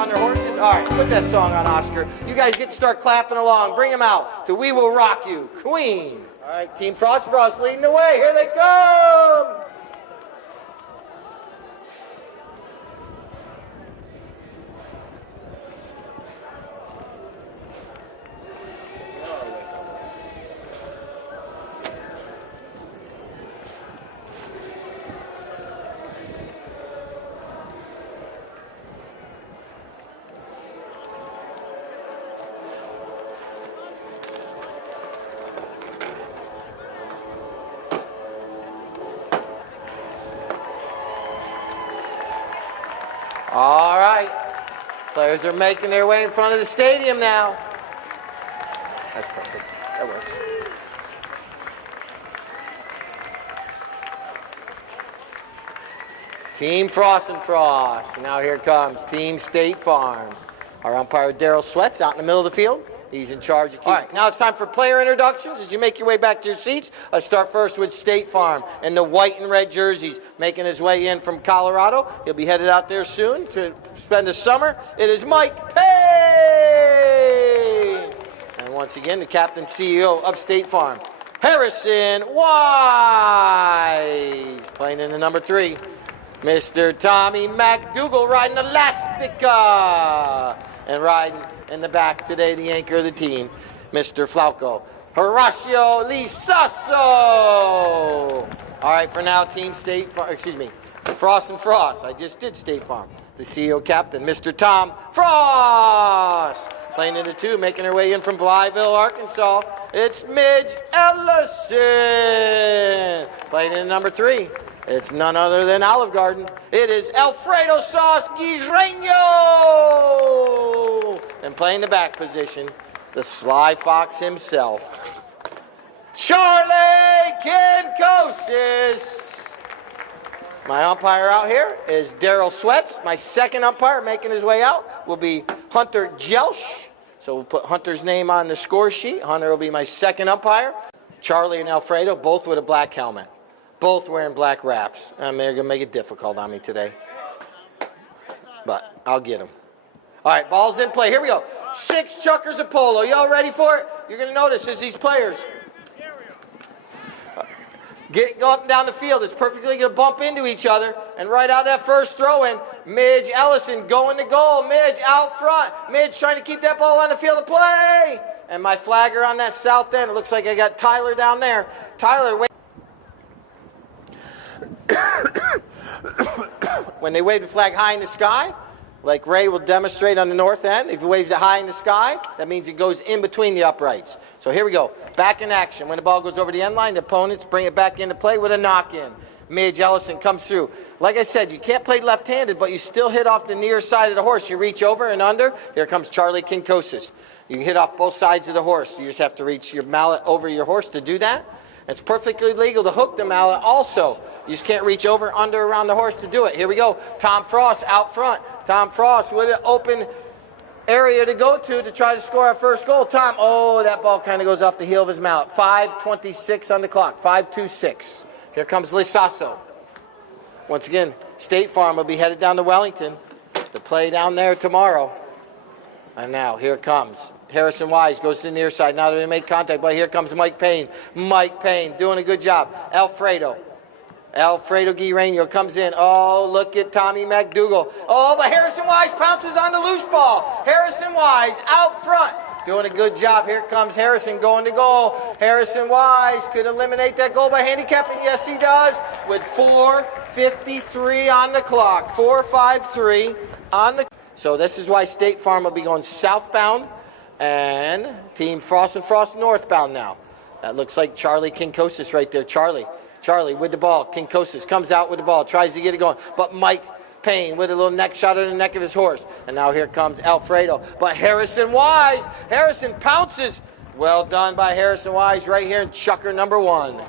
on their horses? All right, put that song on, Oscar. You guys get to start clapping along. Bring them out to We Will Rock You, Queen. All right, Team Frost leading the way. Here they come. All right, players are making their way in front of the stadium now. That's perfect, that works. Team Frost and Frost. Now here comes Team State Farm. Our umpire Daryl Sweats out in the middle of the field. He's in charge of keeping. All right, now it's time for player introductions. As you make your way back to your seats, let's start first with State Farm and the white and red jerseys, making his way in from Colorado. He'll be headed out there soon to spend the summer. It is Mike Payne. And once again, the captain CEO of State Farm, Harrison Wise. Playing in the number 3, Mr. Tommy McDougal riding Elastica. And riding in the back today, the anchor of the team, Mr. Flauco, Horacio Lisasso. All right, for now, Team State Farm, Frost and Frost. I just did State Farm. The CEO captain, Mr. Tom Frost. Playing in the 2, making her way in from Blytheville, Arkansas, it's Midge Ellison. Playing in the number 3. It's none other than Olive Garden. It is Alfredo Sauce Guireño. And playing the back position, the Sly Fox himself, Charlie Kinkosis. My umpire out here is Daryl Sweats. My second umpire making his way out will be Hunter Jelsch. So we'll put Hunter's name on the score sheet. Hunter will be my second umpire. Charlie and Alfredo, both with a black helmet. Both wearing black wraps. I mean, they're going to make it difficult on me today. But I'll get them. All right, ball's in play. Here we go. 6 chukkers of polo. Y'all ready for it? You're going to notice as these players go up and down the field, it's perfectly going to bump into each other. And right out that first throw in, Midge Ellison going to goal. Midge out front. Midge trying to keep that ball on the field of play. And my flagger on that south end, it looks like I got Tyler down there. Tyler, wait. When they wave the flag high in the sky, like Ray will demonstrate on the north end, if he waves it high in the sky, that means it goes in between the uprights. So here we go. Back in action. When the ball goes over the end line, the opponents bring it back into play with a knock-in. Midge Ellison comes through. Like I said, you can't play left-handed, but you still hit off the near side of the horse. You reach over and under. Here comes Charlie Kinkosis. You can hit off both sides of the horse. You just have to reach your mallet over your horse to do that. It's perfectly legal to hook the mallet also. You just can't reach over, under, around the horse to do it. Here we go. Tom Frost out front. Tom Frost with an open area to go to try to score our first goal. Tom, oh, that ball kind of goes off the heel of his mallet. 5:26 on the clock. 5:26. Here comes Lisasso. Once again, State Farm will be headed down to Wellington to play down there tomorrow. And now, here it comes. Harrison Wise goes to the near side. Now they make contact, but here comes Mike Payne. Mike Payne doing a good job. Alfredo Guireño comes in. Oh, look at Tommy McDougal. Oh, but Harrison Wise pounces on the loose ball. Harrison Wise out front. Doing a good job. Here comes Harrison going to goal. Harrison Wise could eliminate that goal by handicapping. Yes, he does. With 4:53 on the clock. 4:53 on the. So this is why State Farm will be going southbound. And Team Frost and Frost northbound now. That looks like Charlie Kinkosis right there. Charlie with the ball. Kinkosis comes out with the ball, tries to get it going. But Mike Payne with a little neck shot on the neck of his horse. And now here comes Alfredo. But Harrison Wise. Harrison pounces. Well done by Harrison Wise right here in chukker number 1.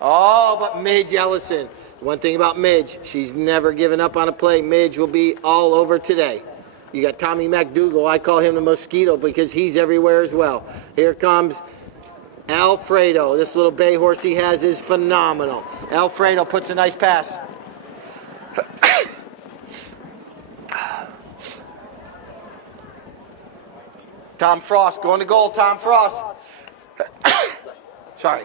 Oh, but Midge Ellison. One thing about Midge, she's never given up on a play. Midge will be all over today. You got Tommy McDougal. I call him the mosquito because he's everywhere as well. Here comes Alfredo. This little bay horse he has is phenomenal. Alfredo puts a nice pass. Tom Frost going to goal. Tom Frost. Sorry.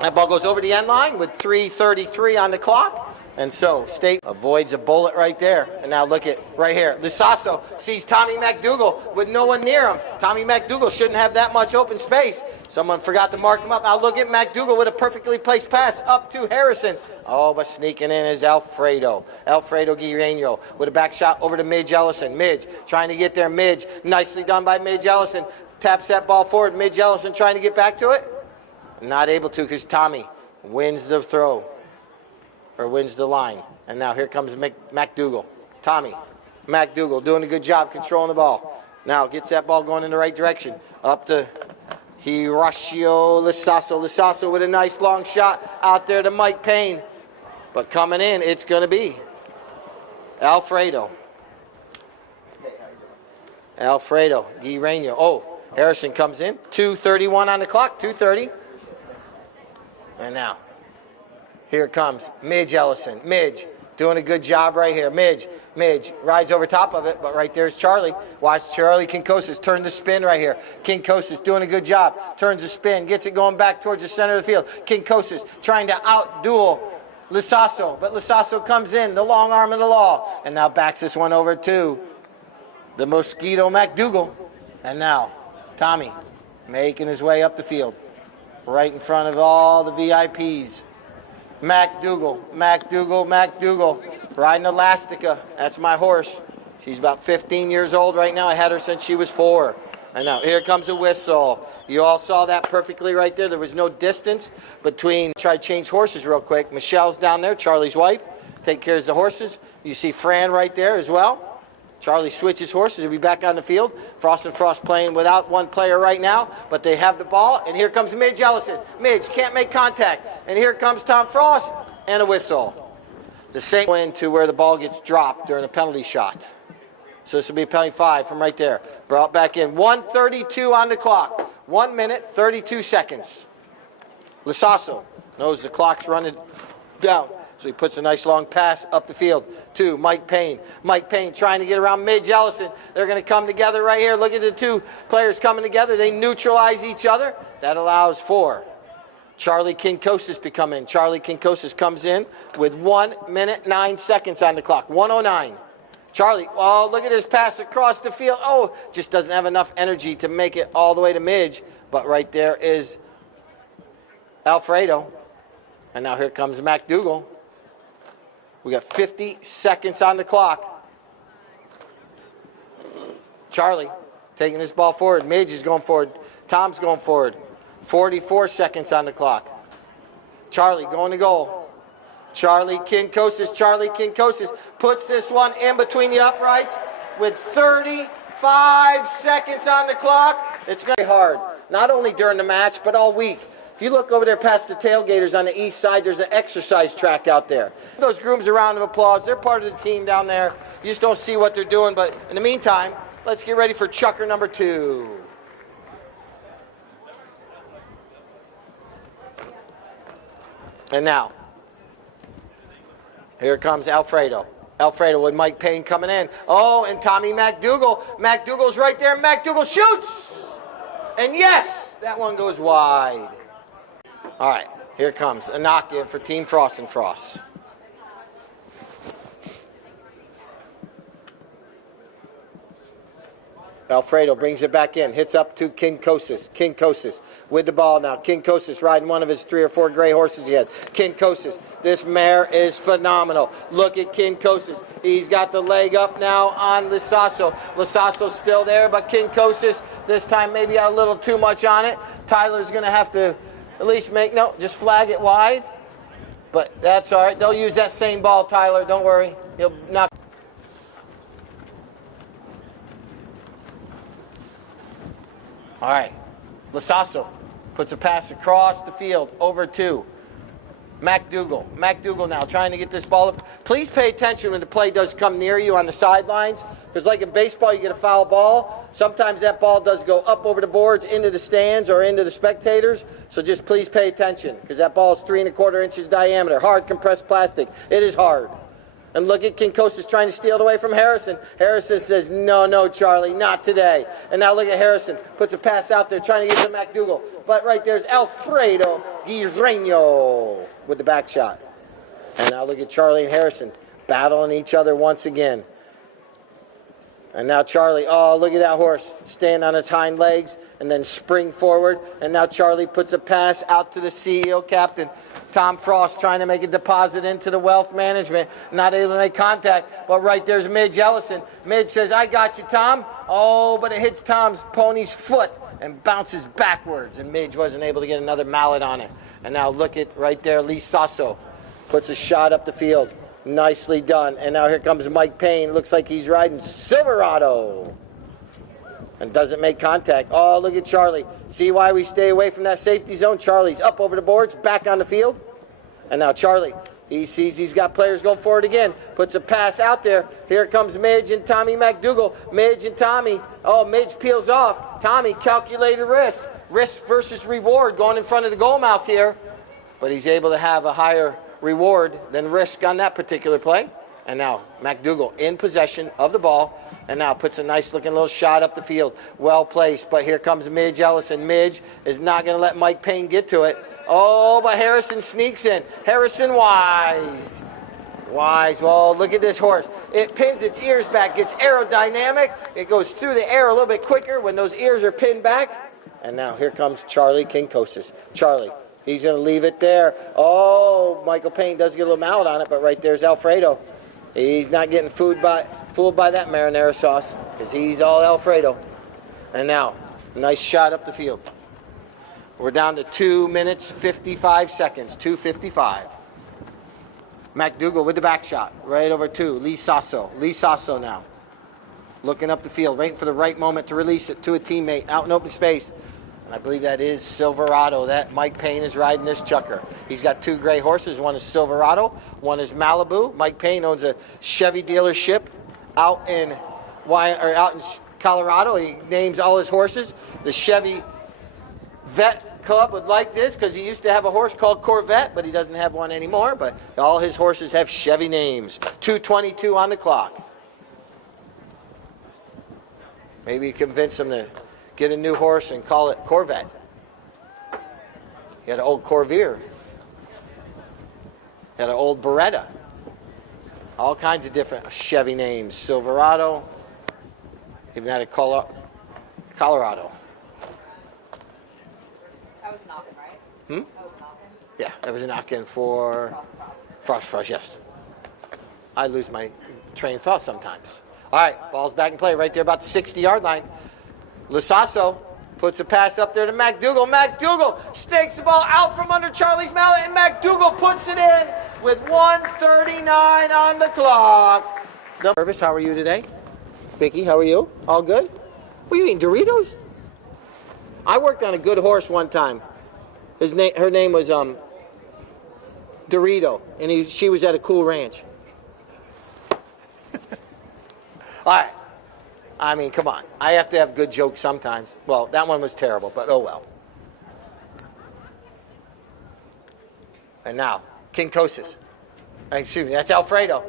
That ball goes over the end line with 3:33 on the clock. And so State avoids a bullet right there. And now look at right here. Lisasso sees Tommy McDougal with no one near him. Tommy McDougal shouldn't have that much open space. Someone forgot to mark him up. Now look at McDougal with a perfectly placed pass up to Harrison. Oh, but sneaking in is Alfredo Guireno with a back shot over to Midge Ellison. Midge trying to get there. Midge, nicely done by Midge Ellison. Taps that ball forward. Midge Ellison trying to get back to it. Not able to because Tommy wins the throw. Or wins the line. And now here comes McDougal. Tommy McDougal doing a good job controlling the ball. Now gets that ball going in the right direction. Up to Horacio Lisasso. Lisasso with a nice long shot out there to Mike Payne. But coming in, it's going to be Alfredo Guireno. Oh, Harrison comes in. 2:31 on the clock. 2:30. And now here comes Midge Ellison. Midge doing a good job right here. Midge rides over top of it, but right there's Charlie. Watch Charlie Kinkosis turn the spin right here. Kinkosis doing a good job. Turns the spin, gets it going back towards the center of the field. Kinkosis trying to out-duel Lisasso, but Lisasso comes in, the long arm of the law, and now backs this one over to the Mosquito McDougal. And now Tommy making his way up the field, right in front of all the VIPs. McDougal, riding Elastica. That's my horse. She's about 15 years old right now. I had her since she was 4. And now here comes a whistle. You all saw that perfectly right there. There was no distance between. Try to change horses real quick. Michelle's down there, Charlie's wife. Take care of the horses. You see Fran right there as well. Charlie switches horses. He'll be back on the field. Frost and Frost playing without one player right now, but they have the ball. And here comes Midge Ellison. Midge can't make contact. And here comes Tom Frost and a whistle. The same into where the ball gets dropped during a penalty shot. So this will be a penalty 5 from right there. Brought back in. 1:32 on the clock. 1 minute, 32 seconds. Lisasso knows the clock's running down. So he puts a nice long pass up the field to Mike Payne. Mike Payne trying to get around Midge Ellison. They're going to come together right here. Look at the two players coming together. They neutralize each other. That allows for Charlie Kinkosis to come in. Charlie Kinkosis comes in with 1 minute, 9 seconds on the clock. 1:09. Charlie, oh, look at his pass across the field. Oh, just doesn't have enough energy to make it all the way to Midge. But right there is Alfredo. And now here comes McDougal. We got 50 seconds on the clock. Charlie taking this ball forward. Midge is going forward. Tom's going forward. 44 seconds on the clock. Charlie going to goal. Charlie Kinkosis puts this one in between the uprights with 35 seconds on the clock. It's going to be hard, not only during the match, but all week. If you look over there past the tailgaters on the east side, there's an exercise track out there. Those grooms a round of applause. They're part of the team down there. You just don't see what they're doing. But in the meantime, let's get ready for Chukker number 2. And now, here comes Alfredo. Alfredo with Mike Payne coming in. Oh, and Tommy McDougal. McDougal's right there. McDougal shoots. And yes, that one goes wide. All right, here comes a knock-in for Team Frost and Frost. Alfredo brings it back in, hits up to Kinkosis. Kinkosis with the ball now. Kinkosis riding one of his 3 or 4 gray horses he has. Kinkosis, this mare is phenomenal. Look at Kinkosis. He's got the leg up now on Lisasso. Lisasso's still there, but Kinkosis this time maybe a little too much on it. Tyler's going to have to at least just flag it wide. But that's all right. They'll use that same ball, Tyler. Don't worry. He'll knock. All right, Lisasso puts a pass across the field over to McDougal. McDougal now trying to get this ball up. Please pay attention when the play does come near you on the sidelines, because like in baseball, you get a foul ball. Sometimes that ball does go up over the boards into the stands or into the spectators. So just please pay attention, because that ball is 3 1/4 inches diameter. Hard compressed plastic. It is hard. And look at Kinkosis trying to steal it away from Harrison. Harrison says, no, no, Charlie, not today. And now look at Harrison. Puts a pass out there trying to get to McDougal. But right there's Alfredo Guirreño with the back shot. And now look at Charlie and Harrison battling each other once again. And now Charlie, oh, look at that horse, stand on his hind legs and then spring forward. And now Charlie puts a pass out to the CEO captain, Tom Frost, trying to make a deposit into the wealth management, not able to make contact. But right there's Midge Ellison. Midge says, I got you, Tom. Oh, but it hits Tom's pony's foot and bounces backwards. And Midge wasn't able to get another mallet on it. And now look at right there, Lee Sasso puts a shot up the field. Nicely done. And now here comes Mike Payne. Looks like he's riding Silverado. And doesn't make contact. Oh, look at Charlie. See why we stay away from that safety zone? Charlie's up over the boards, back on the field. And now Charlie, he sees he's got players going forward again. Puts a pass out there. Here comes Midge and Tommy McDougal. Midge and Tommy. Oh, Midge peels off. Tommy, calculated risk. Risk versus reward going in front of the goal mouth here. But he's able to have a higher reward than risk on that particular play. And now McDougal in possession of the ball and now puts a nice looking little shot up the field. Well placed, but here comes Midge Ellison. Midge is not going to let Mike Payne get to it. Oh, but Harrison sneaks in. Harrison Wise. Well, look at this horse. It pins its ears back, gets aerodynamic. It goes through the air a little bit quicker when those ears are pinned back. And now here comes Charlie Kinkosis. Charlie. He's going to leave it there. Oh, Michael Payne does get a little mallet on it, but right there's Alfredo. He's not getting fooled by that marinara sauce because he's all Alfredo. And now, nice shot up the field. We're down to 2 minutes, 55 seconds, 2:55. McDougal with the back shot, right over to Lee Sasso. Lee Sasso now. Looking up the field, waiting for the right moment to release it to a teammate out in open space. I believe that is Silverado that Mike Payne is riding this Chukker. He's got two gray horses. One is Silverado, one is Malibu. Mike Payne owns a Chevy dealership out in Colorado. He names all his horses. The Chevy Vet Club would like this because he used to have a horse called Corvette, but he doesn't have one anymore. But all his horses have Chevy names. 2:22 on the clock. Maybe you convince him to get a new horse and call it Corvette. He had an old Corvair. He had an old Beretta. All kinds of different Chevy names. Silverado. Even had a Colorado. That was knocking, right? That was knocking? Yeah, that was a knock-in for Frost, yes. I lose my train of thought sometimes. All right, ball's back in play right there about the 60-yard line. Lisasso puts a pass up there to McDougal. McDougal snakes the ball out from under Charlie's mallet, and McDougal puts it in with 1:39 on the clock. Nervous, how are you today? Vicky, how are you? All good? What are you eating, Doritos? I worked on a good horse one time. Her name was Dorito, and she was at a cool ranch. All right. I mean, come on. I have to have good jokes sometimes. Well, that one was terrible, but oh well. And now, Kinkosis. Excuse me, that's Alfredo.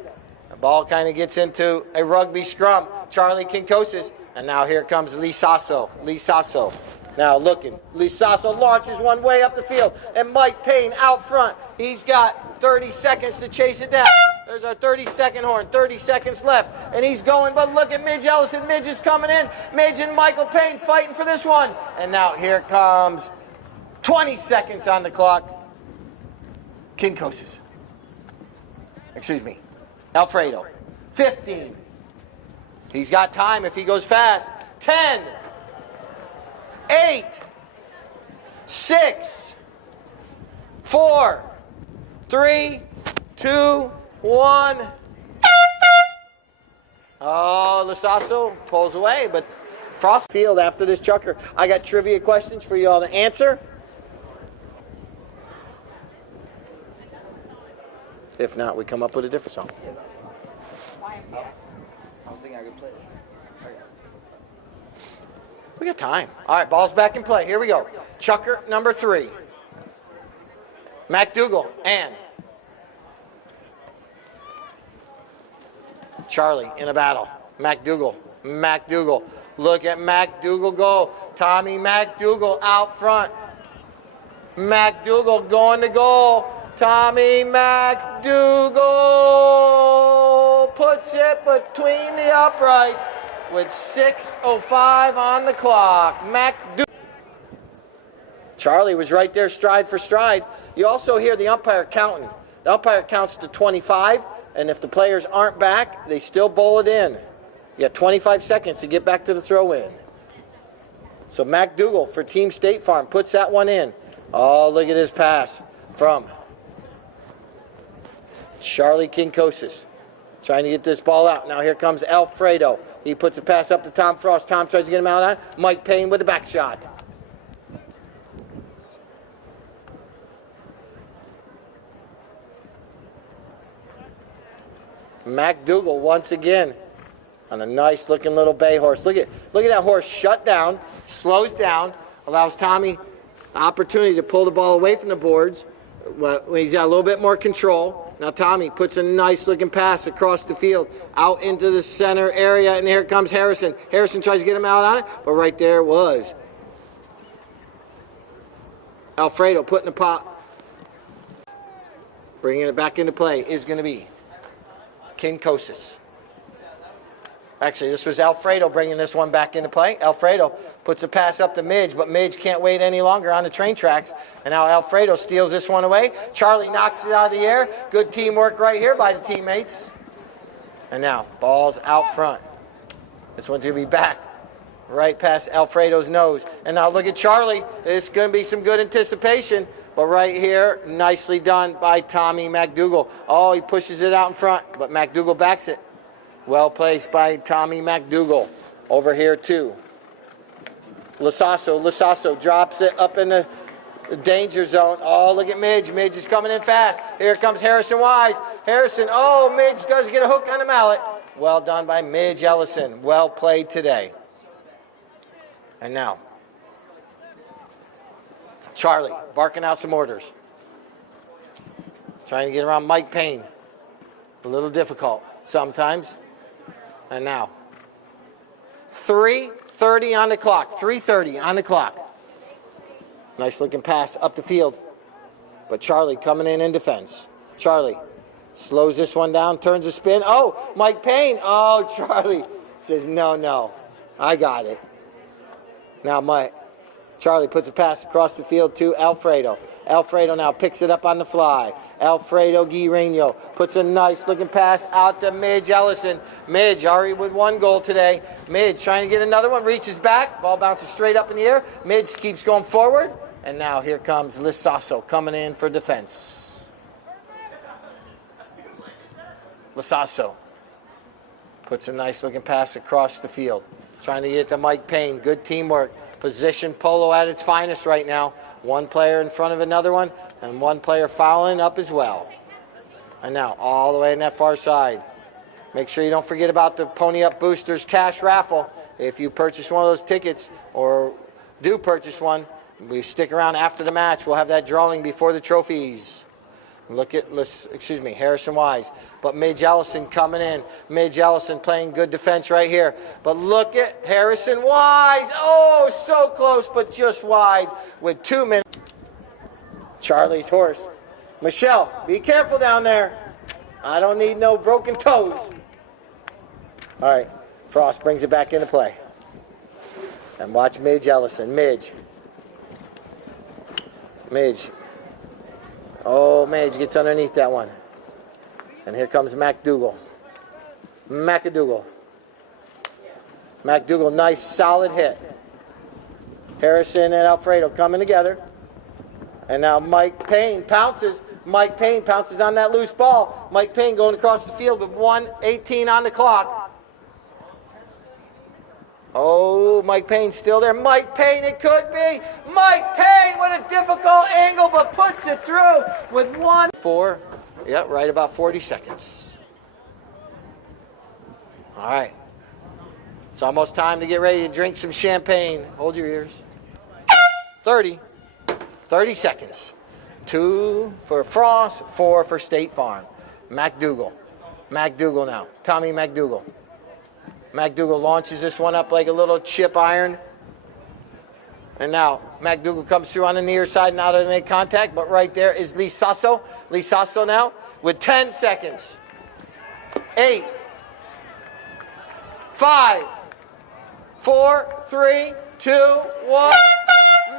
The ball kind of gets into a rugby scrum. Charlie Kinkosis. And now here comes Lee Sasso. Lee Sasso. Now looking. Lee Sasso launches one way up the field. And Mike Payne out front. He's got 30 seconds to chase it down. There's our 30-second horn, 30 seconds left. And he's going, but look at Midge Ellison. Midge is coming in. Midge and Michael Payne fighting for this one. And now here comes 20 seconds on the clock. Kinkosis. Excuse me. Alfredo. 15. He's got time if he goes fast. 10. 8. 6. 4. 3. 2. 1. Oh, Lisasso pulls away, but Frost field after this Chukker. I got trivia questions for you all to answer. If not, we come up with a different song. YMCA. I was thinking I could play it. We got time. All right, ball's back in play. Here we go. Chukker number 3. McDougal and Charlie in a battle. McDougal. McDougal. Look at McDougal go. Tommy McDougal out front. McDougal going to goal. Tommy McDougal puts it between the uprights with 6:05 on the clock. McDougal. Charlie was right there stride for stride. You also hear the umpire counting. The umpire counts to 25, and if the players aren't back, they still bowl it in. You got 25 seconds to get back to the throw-in. So McDougal for Team State Farm puts that one in. Oh, look at his pass from Charlie Kinkosis. Trying to get this ball out. Now here comes Alfredo. He puts a pass up to Tom Frost. Tom tries to get him out on. Mike Payne with the back shot. McDougal once again on a nice looking little bay horse. Look at that horse shut down, slows down, allows Tommy the opportunity to pull the ball away from the boards. Well, he's got a little bit more control. Now Tommy puts a nice looking pass across the field out into the center area, and here comes Harrison. Harrison tries to get him out on it, but right there was Alfredo putting the pot. Bringing it back into play is going to be Kinkosis. Actually, this was Alfredo bringing this one back into play. Alfredo puts a pass up to Midge, but Midge can't wait any longer on the train tracks. And now Alfredo steals this one away. Charlie knocks it out of the air. Good teamwork right here by the teammates. And now, ball's out front. This one's going to be back right past Alfredo's nose. And now look at Charlie. This is going to be some good anticipation. But right here, nicely done by Tommy McDougal. Oh, he pushes it out in front, but McDougal backs it. Well placed by Tommy McDougal. Over here, too. Lasasso drops it up in the danger zone. Oh, look at Midge. Midge is coming in fast. Here comes Harrison Wise. Harrison, oh, Midge does get a hook on the mallet. Well done by Midge Ellison. Well played today. And now, Charlie barking out some orders. Trying to get around Mike Payne. A little difficult sometimes. And now, 3:30 on the clock. 3:30 on the clock. Nice looking pass up the field. But Charlie coming in defense. Charlie slows this one down, turns a spin. Oh, Mike Payne. Oh, Charlie says, no, I got it. Now Charlie puts a pass across the field to Alfredo. Alfredo now picks it up on the fly. Alfredo Guireno puts a nice looking pass out to Midge Ellison. Midge already with one goal today. Midge trying to get another one, reaches back. Ball bounces straight up in the air. Midge keeps going forward. And now here comes Lasasso coming in for defense. Lasasso puts a nice looking pass across the field. Trying to get to Mike Payne. Good teamwork. Position polo at its finest right now. One player in front of another one, and one player fouling up as well. And now, all the way in that far side. Make sure you don't forget about the Pony Up Boosters cash raffle. If you purchase one of those tickets, or do purchase one, we stick around after the match. We'll have that drawing before the trophies. Look at, Harrison Wise. But Midge Ellison coming in. Midge Ellison playing good defense right here. But look at Harrison Wise. Oh, so close, but just wide with 2 minutes. Charlie's horse. Michelle, be careful down there. I don't need no broken toes. All right, Frost brings it back into play. And watch Midge Ellison. Midge. Oh, Midge gets underneath that one. And here comes McDougal. McDougal, nice solid hit. Harrison and Alfredo coming together. And now Mike Payne pounces. Mike Payne pounces on that loose ball. Mike Payne going across the field with 1:18 on the clock. Oh, Mike Payne's still there. Mike Payne, it could be. Mike Payne with a difficult angle, but puts it through with 1-4. Yep, right about 40 seconds. All right. It's almost time to get ready to drink some champagne. Hold your ears. 30 seconds. 2 for Frost, 4 for State Farm. McDougal McDougal now. Tommy McDougal. McDougal launches this one up like a little chip iron. And now McDougal comes through on the near side, not to make contact, but right there is Lisasso. Lisasso now with 10 seconds. 8, 5, 4, 3, 2, 1.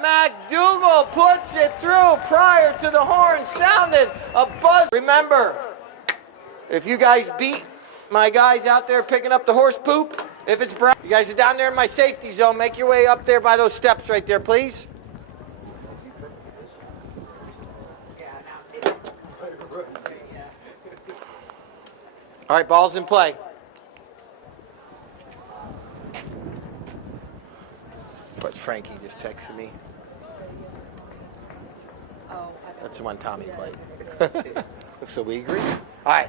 McDougal puts it through prior to the horn sounded. A buzz. Remember, if you guys beat my guys out there picking up the horse poop, if it's brown, you guys are down there in my safety zone, make your way up there by those steps right there, please. All right, ball's in play. But Frankie just texted me. That's the one Tommy played. So we agree. All right.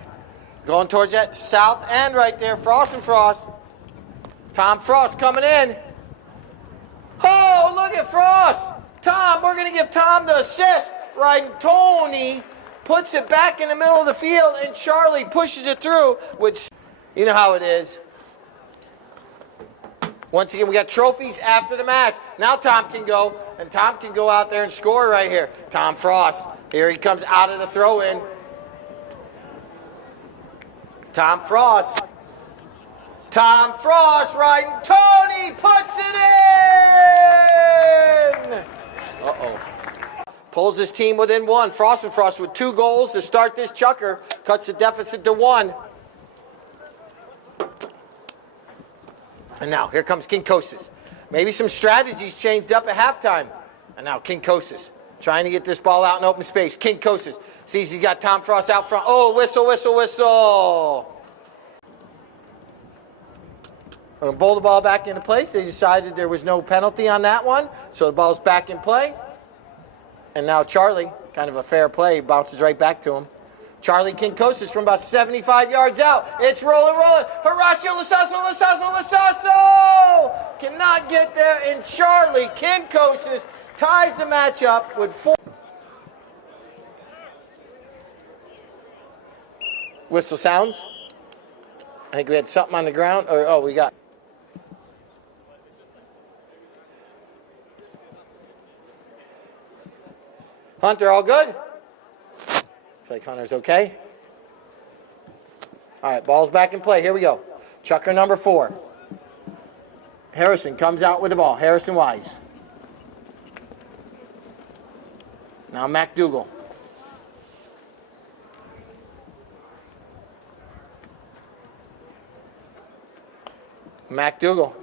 Going towards that south end right there. Frost and Frost. Tom Frost coming in. Oh, look at Frost. Tom, we're going to give Tom the assist. Right, Tony puts it back in the middle of the field, and Charlie pushes it through with, you know how it is. Once again, we got trophies after the match. Now Tom can go, and Tom can go out there and score right here. Tom Frost. Here he comes out of the throw-in. Tom Frost. Tom Frost riding. Tony puts it in! Uh-oh. Pulls his team within 1. Frost and Frost with 2 goals to start this Chukker. Cuts the deficit to 1. And now, here comes King Kosas. Maybe some strategies changed up at halftime. And now, King Kosas trying to get this ball out in open space. King Kosas sees he's got Tom Frost out front. Oh, whistle, whistle, whistle. We're going to bowl the ball back into place. They decided there was no penalty on that one, so the ball's back in play. And now Charlie, kind of a fair play, bounces right back to him. Charlie King Kosas from about 75 yards out. It's rolling, rolling. Horacio Lasasso, Lasasso, Lasasso! Cannot get there, and Charlie King Kosas ties the match up with 4. Whistle sounds. I think we had something on the ground. Or, oh, we got. Hunter, all good? Looks like Hunter's okay. All right, ball's back in play. Here we go. Chukker number 4. Harrison comes out with the ball. Harrison Wise. Now McDougal. McDougal.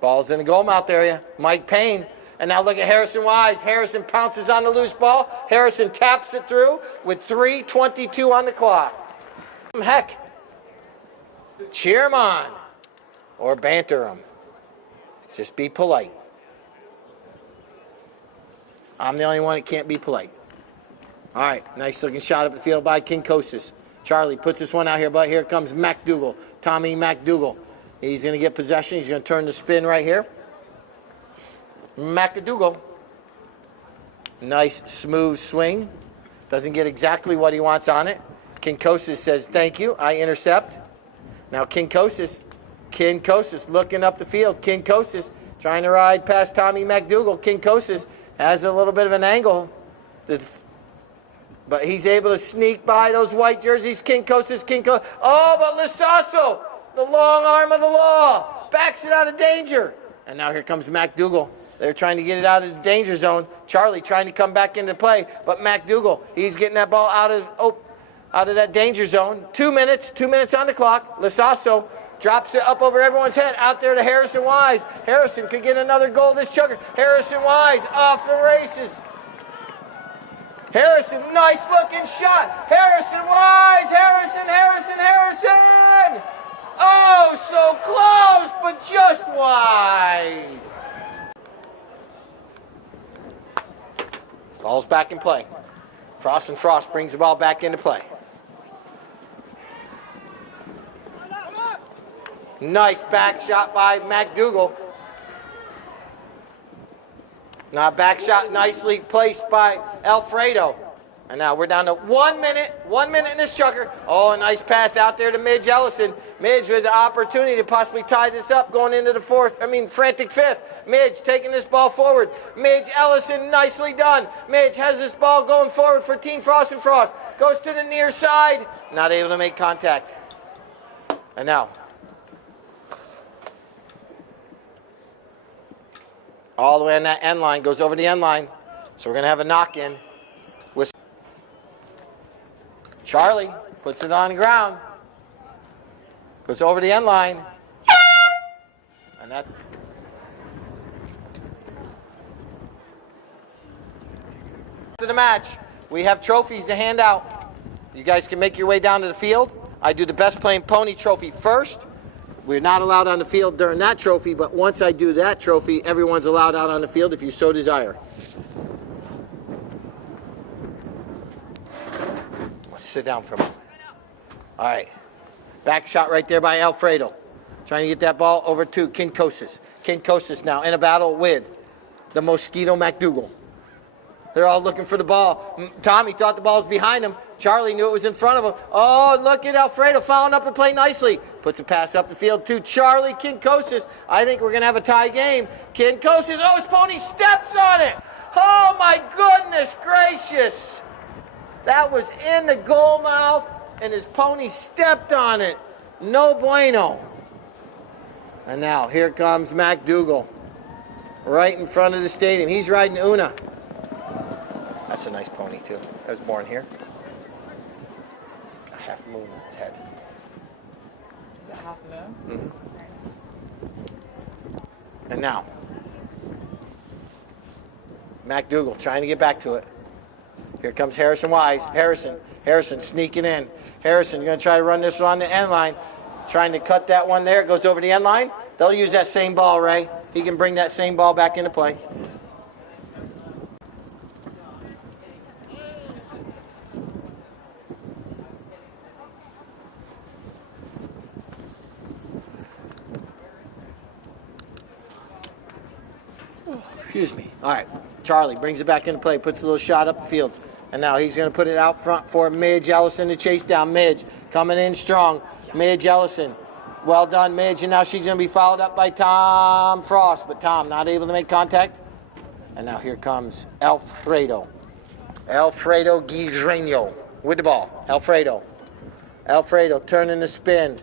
Ball's in the goal mouth area. Mike Payne. And now look at Harrison Wise. Harrison pounces on the loose ball. Harrison taps it through with 3:22 on the clock. Heck. Cheer him on. Or banter him. Just be polite. I'm the only one that can't be polite. All right, nice looking shot up the field by King Kosas. Charlie puts this one out here, but here comes McDougal. Tommy McDougal. He's going to get possession. He's going to turn the spin right here. McDougal. Nice, smooth swing. Doesn't get exactly what he wants on it. King Kosas says, thank you. I intercept. Now King Kosas looking up the field. King Kosas trying to ride past Tommy McDougal. King Kosas has a little bit of an angle. But he's able to sneak by those white jerseys. King Kosas. Oh, but Lisasso, the long arm of the law, backs it out of danger. And now here comes McDougal. They're trying to get it out of the danger zone. Charlie trying to come back into play. But McDougal, he's getting that ball out of that danger zone. 2 minutes on the clock. Lisasso drops it up over everyone's head. Out there to Harrison Wise. Harrison could get another goal this Chukker. Harrison Wise off the races. Harrison, nice looking shot. Harrison Wise, Harrison. Oh, so close, but just wide. Ball's back in play. Frost and Frost brings the ball back into play. Nice back shot by McDougal. Now back shot nicely placed by Alfredo. And now we're down to 1 minute. 1 minute in this Chukker. Oh, a nice pass out there to Midge Ellison. Midge with the opportunity to possibly tie this up going into the frantic fifth. Midge taking this ball forward. Midge Ellison, nicely done. Midge has this ball going forward for Team Frost and Frost. Goes to the near side. Not able to make contact. And now. All the way on that end line. Goes over the end line. So we're going to have a knock-in. Charlie puts it on the ground. Goes over the end line. And that. To the match, we have trophies to hand out. You guys can make your way down to the field. I do the best playing pony trophy first. We're not allowed on the field during that trophy, but once I do that trophy, everyone's allowed out on the field if you so desire. Sit down for a moment. All right. Back shot right there by Alfredo. Trying to get that ball over to Kinkosis. Kinkosis now in a battle with the Mosquito McDougal. They're all looking for the ball. Tommy thought the ball was behind him. Charlie knew it was in front of him. Oh, look at Alfredo following up and playing nicely. Puts a pass up the field to Charlie Kinkosis. I think we're going to have a tie game. Kinkosis, oh, his pony steps on it. Oh, my goodness gracious. That was in the goal mouth, and his pony stepped on it. No bueno. And now, here comes McDougal. Right in front of the stadium. He's riding Una. That's a nice pony, too. That was born here. Got half a moon on his head. Is that half a moon? And now, McDougal trying to get back to it. Here comes Harrison Wise. Harrison sneaking in. Harrison, you're going to try to run this one on the end line. Trying to cut that one there. It goes over the end line. They'll use that same ball, Ray. He can bring that same ball back into play. Excuse me. All right. Charlie brings it back into play. Puts a little shot up the field. And now he's going to put it out front for Midge Ellison to chase down. Midge coming in strong. Midge Ellison. Well done, Midge. And now she's going to be followed up by Tom Frost. But Tom not able to make contact. And now here comes Alfredo. Alfredo Guirreño with the ball. Alfredo turning the spin.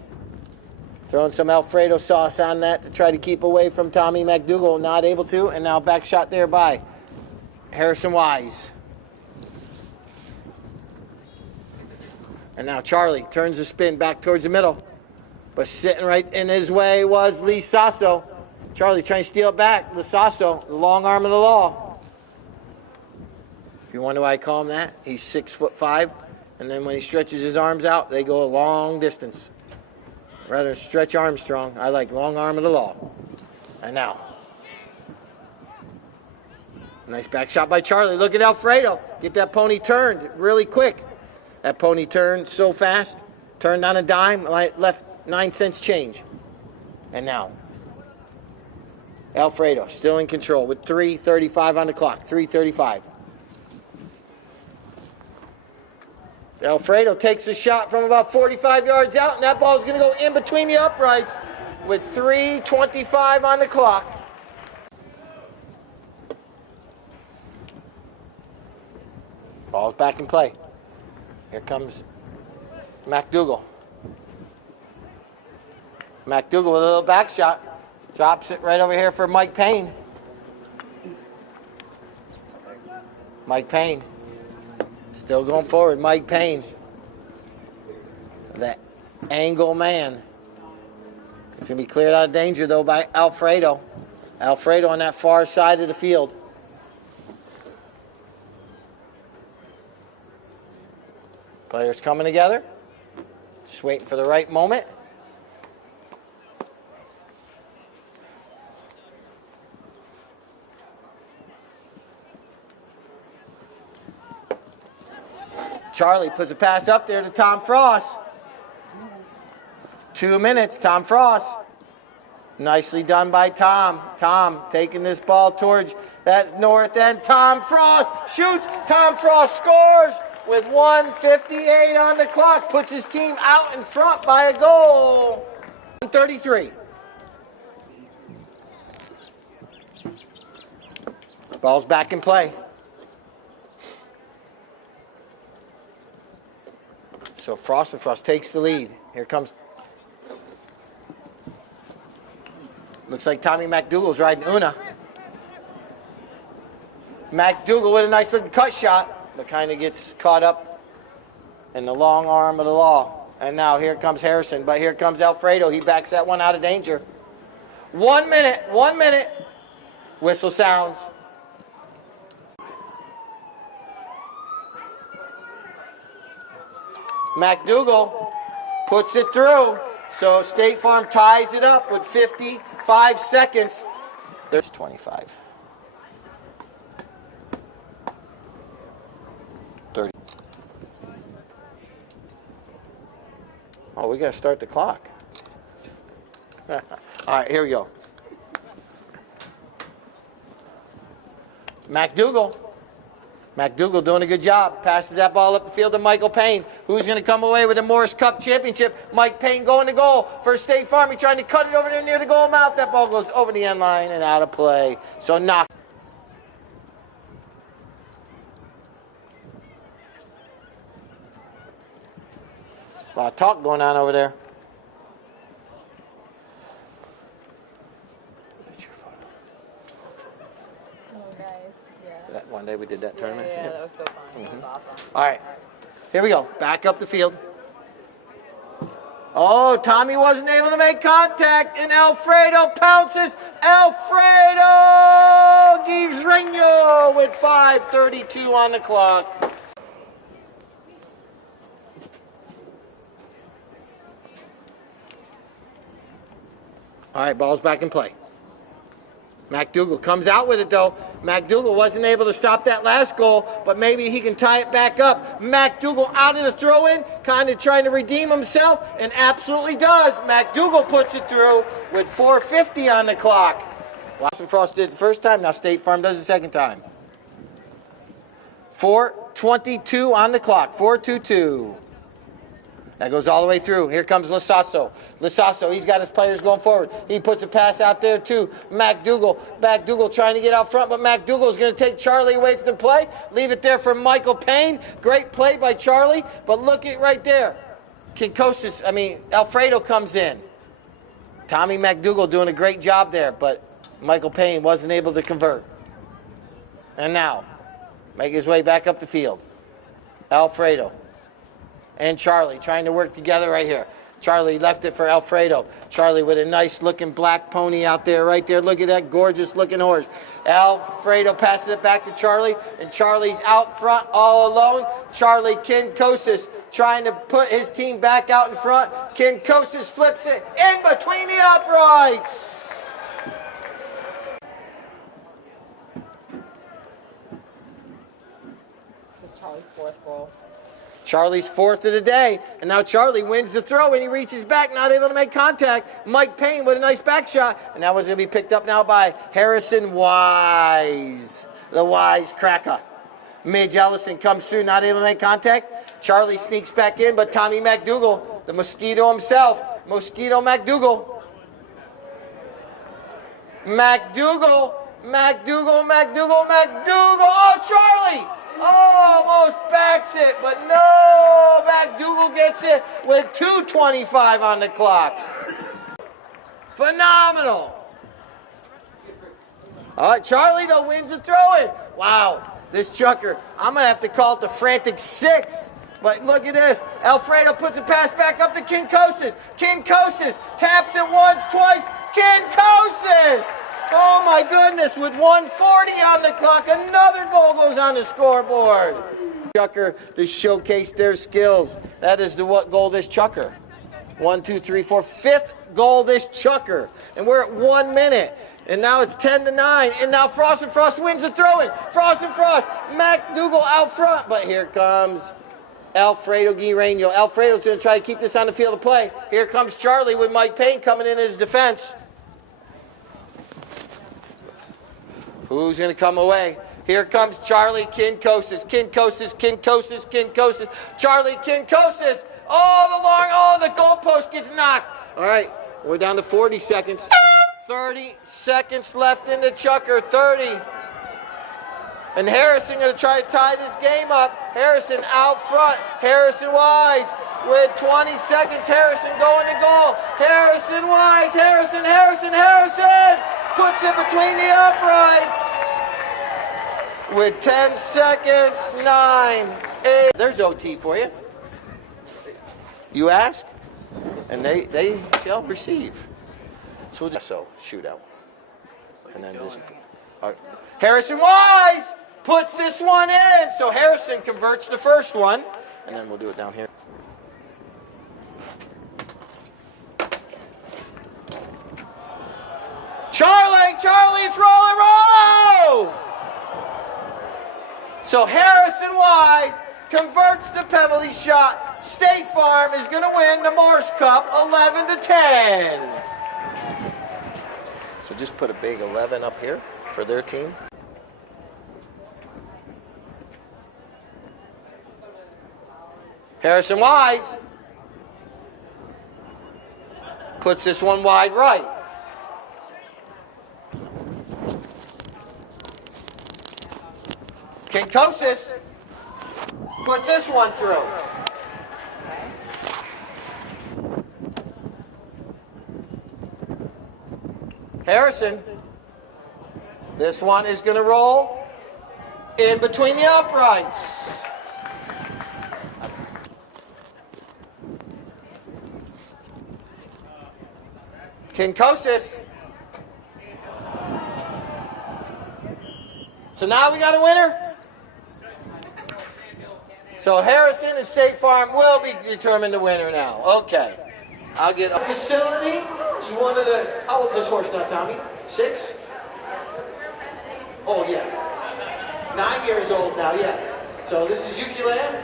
Throwing some Alfredo sauce on that to try to keep away from Tommy McDougal. Not able to. And now back shot there by Harrison Wise. And now Charlie turns the spin back towards the middle. But sitting right in his way was Lee Sasso. Charlie trying to steal it back. Lee Sasso, the long arm of the law. If you wonder why I call him that, he's 6'5", and then when he stretches his arms out, they go a long distance. Rather than Stretch Armstrong, I like long arm of the law. And now, nice back shot by Charlie. Look at Alfredo. Get that pony turned really quick. That pony turned so fast. Turned on a dime, left 9 cents change. And now, Alfredo still in control with 3:35 on the clock. 3:35. Alfredo takes a shot from about 45 yards out, and that ball is going to go in between the uprights with 3:25 on the clock. Ball's back in play. Here comes McDougal. McDougal with a little back shot. Drops it right over here for Mike Payne. Mike Payne. Still going forward, Mike Payne. The angle man. It's going to be cleared out of danger, though, by Alfredo. Alfredo on that far side of the field. Players coming together. Just waiting for the right moment. Charlie puts a pass up there to Tom Frost. 2 minutes, Tom Frost. Nicely done by Tom. Tom taking this ball towards that north end. Tom Frost shoots. Tom Frost scores with 1:58 on the clock. Puts his team out in front by a goal. 133. Ball's back in play. So Frost takes the lead. Here comes. Looks like Tommy McDougal's riding Una. McDougal with a nice looking cut shot, but kind of gets caught up in the long arm of the law. And now here comes Harrison, but here comes Alfredo. He backs that one out of danger. 1 minute, 1 minute. Whistle sounds. McDougal puts it through. So State Farm ties it up with 55 seconds. There's 25. 30. Oh, we got to start the clock. All right, here we go. McDougal doing a good job. Passes that ball up the field to Michael Payne. Who's going to come away with the Morris Cup Championship? Mike Payne going to goal for State Farm. He's trying to cut it over there near the goal mouth. That ball goes over the end line and out of play. So knock. A lot of talk going on over there. That one day we did that tournament. Yeah, that was so fun. That was awesome. All right, here we go. Back up the field. Oh, Tommy wasn't able to make contact, and Alfredo pounces. Alfredo Guizreño with 5:32 on the clock. All right, ball's back in play. McDougal comes out with it, though. McDougal wasn't able to stop that last goal, but maybe he can tie it back up. McDougal out of the throw-in, kind of trying to redeem himself, and absolutely does. McDougal puts it through with 4:50 on the clock. Watson Frost did it the first time, now State Farm does the second time. 4:22 on the clock, 4:22. That goes all the way through. Here comes Lasasso. Lasasso, he's got his players going forward. He puts a pass out there to McDougal. McDougal trying to get out front, but McDougal's going to take Charlie away from the play. Leave it there for Michael Payne. Great play by Charlie, but look at right there. Alfredo comes in. Tommy McDougal doing a great job there, but Michael Payne wasn't able to convert. And now, make his way back up the field. Alfredo and Charlie trying to work together right here. Charlie left it for Alfredo. Charlie with a nice looking black pony out there right there. Look at that gorgeous looking horse. Alfredo passes it back to Charlie, and Charlie's out front all alone. Charlie Kinkosis trying to put his team back out in front. Kinkosis flips it in between the uprights. It's Charlie's fourth goal. Charlie's fourth of the day, and now Charlie wins the throw, and he reaches back, not able to make contact. Mike Payne with a nice back shot, and that one's going to be picked up now by Harrison Wise, the Wise Cracker. Midge Ellison comes through, not able to make contact. Charlie sneaks back in, but Tommy McDougal, the Mosquito himself, Mosquito McDougal. McDougal. Oh, Charlie! Oh, almost backs it, but no, McDougal gets it with 2:25 on the clock. Phenomenal. All right, Charlie, though, wins the throw-in. Wow, this Chukker, I'm going to have to call it the frantic sixth. But look at this. Alfredo puts a pass back up to Kinkosis. Kinkosis taps it once, twice. Kinkosis! Oh my goodness, with 1:40 on the clock, another goal goes on the scoreboard. Chukker to showcase their skills. That is the what goal this Chukker. 1, 2, 3, 4, fifth goal this Chukker. And we're at 1 minute. And now it's 10-9. And now Frost and Frost wins the throw-in. Frost and Frost. McDougal out front. But here comes Alfredo Guizreño. Alfredo's going to try to keep this on the field of play. Here comes Charlie with Mike Payne coming in his defense. Who's going to come away? Here comes Charlie Kinkosis. Charlie Kinkosis. Oh, the goalpost gets knocked. All right, we're down to 40 seconds. 30 seconds left in the Chukker. 30. And Harrison going to try to tie this game up. Harrison out front. Harrison Wise with 20 seconds. Harrison going to goal. Harrison Wise. Harrison puts it between the uprights. With 10 seconds, 9, 8. There's OT for you. You ask, and they shall receive. So we'll just shootout. And then just Harrison Wise puts this one in. So Harrison converts the first one. And then we'll do it down here. Charlie, it's roll! So Harrison Wise converts the penalty shot. State Farm is going to win the Morse Cup 11-10. So just put a big 11 up here for their team. Harrison Wise puts this one wide right. Kinkosis puts this one through. Harrison, this one is going to roll in between the uprights. Kinkosis. So now we got a winner. So Harrison and State Farm will be determined the winner now. Okay. I'll get a facility. It's one of the, how old is this horse now, Tommy? 6? Oh, yeah. 9 years old now, yeah. So this is Yuki Land.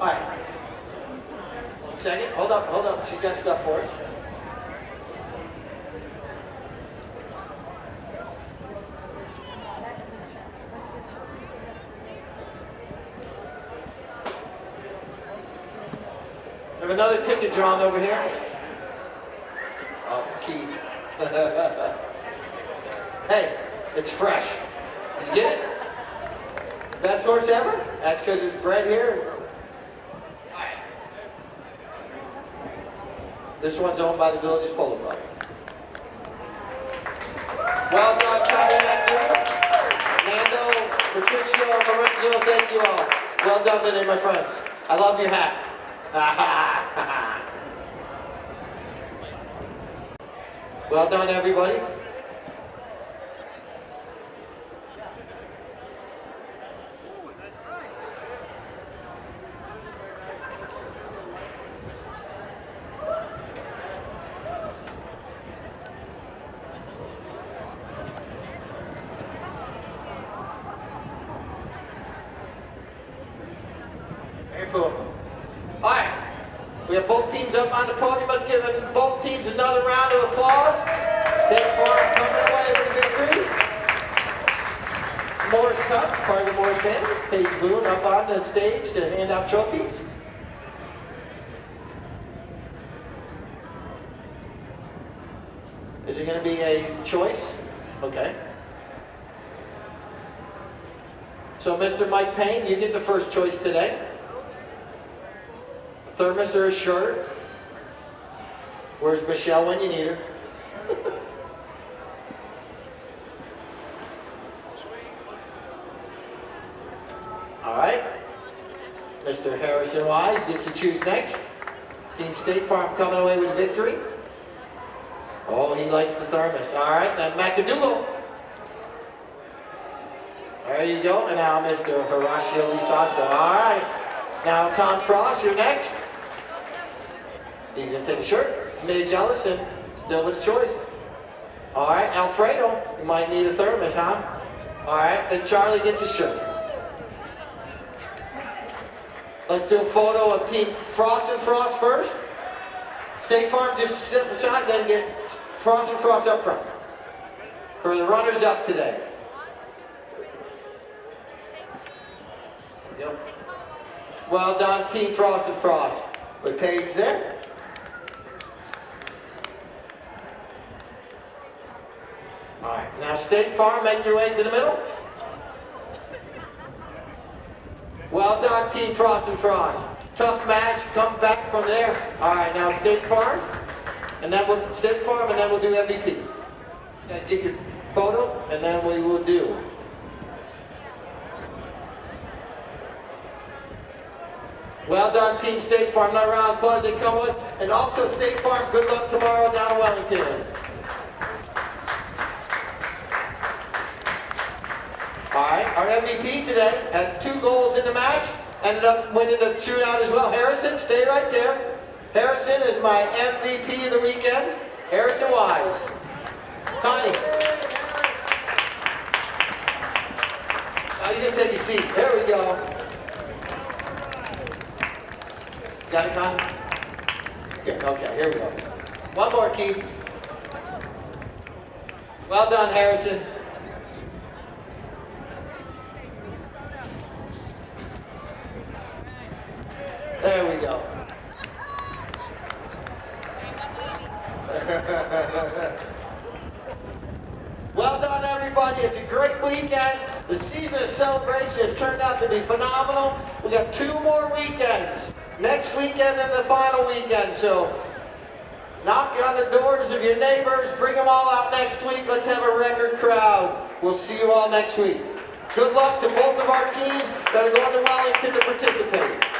All right. 1 second. Hold up. She's got stuff for us. I have another ticket drawn over here. Oh, Keith. Hey, it's fresh. Did you get it? Best horse ever? That's because it's bred here. This one's owned by the Village's Polo Club. Well done, Tommy. Nando, Patricio, Lorenzo, thank you all. Well done today, my friends. I love your hat. Well done, everybody. Very cool. All right, we have both teams up on the podium. Let's give both teams another round of applause. State Farm coming away with victory. Morse Cup, part of the Morse family. Paige Boone up on the stage to hand out trophies. Is it going to be a choice? Okay. So Mr. Mike Payne, you get the first choice today. Thermos or a shirt? Where's Michelle when you need her? All right. Mr. Harrison Wise gets to choose next. Team State Farm coming away with a victory. Oh, he likes the thermos. All right, then McAdougall. There you go. And now Mr. Horacio Lisaso. All right. Now Tom Frost, you're next. He's going to take a shirt. Midge Ellison, still with a choice. All right, Alfredo, you might need a thermos, huh? All right, then Charlie gets a shirt. Let's do a photo of Team Frost and Frost first. State Farm, just step aside, then get Frost and Frost up front. For the runners up today. Yep. Well done, Team Frost and Frost. With Paige there. All right, now State Farm, make your way to the middle. Well done, Team Frost and Frost. Tough match, come back from there. All right, now State Farm, and then we'll do MVP. You guys get your photo, and then we will do. Well done, Team State Farm. Another round of applause they come with. And also, State Farm, good luck tomorrow down in Wellington. All right, our MVP today had 2 goals in the match. Ended up winning the shootout as well. Harrison, stay right there. Harrison is my MVP of the weekend. Harrison Wise. Tony. Oh, he's going to take a seat. There we go. Got it, Con? Good, okay, here we go. One more, Keith. Well done, Harrison. There we go. Well done, everybody. It's a great weekend. The season of celebration has turned out to be phenomenal. We got 2 more weekends. Next weekend and the final weekend. So knock on the doors of your neighbors. Bring them all out next week. Let's have a record crowd. We'll see you all next week. Good luck to both of our teams that are going to Wellington to participate.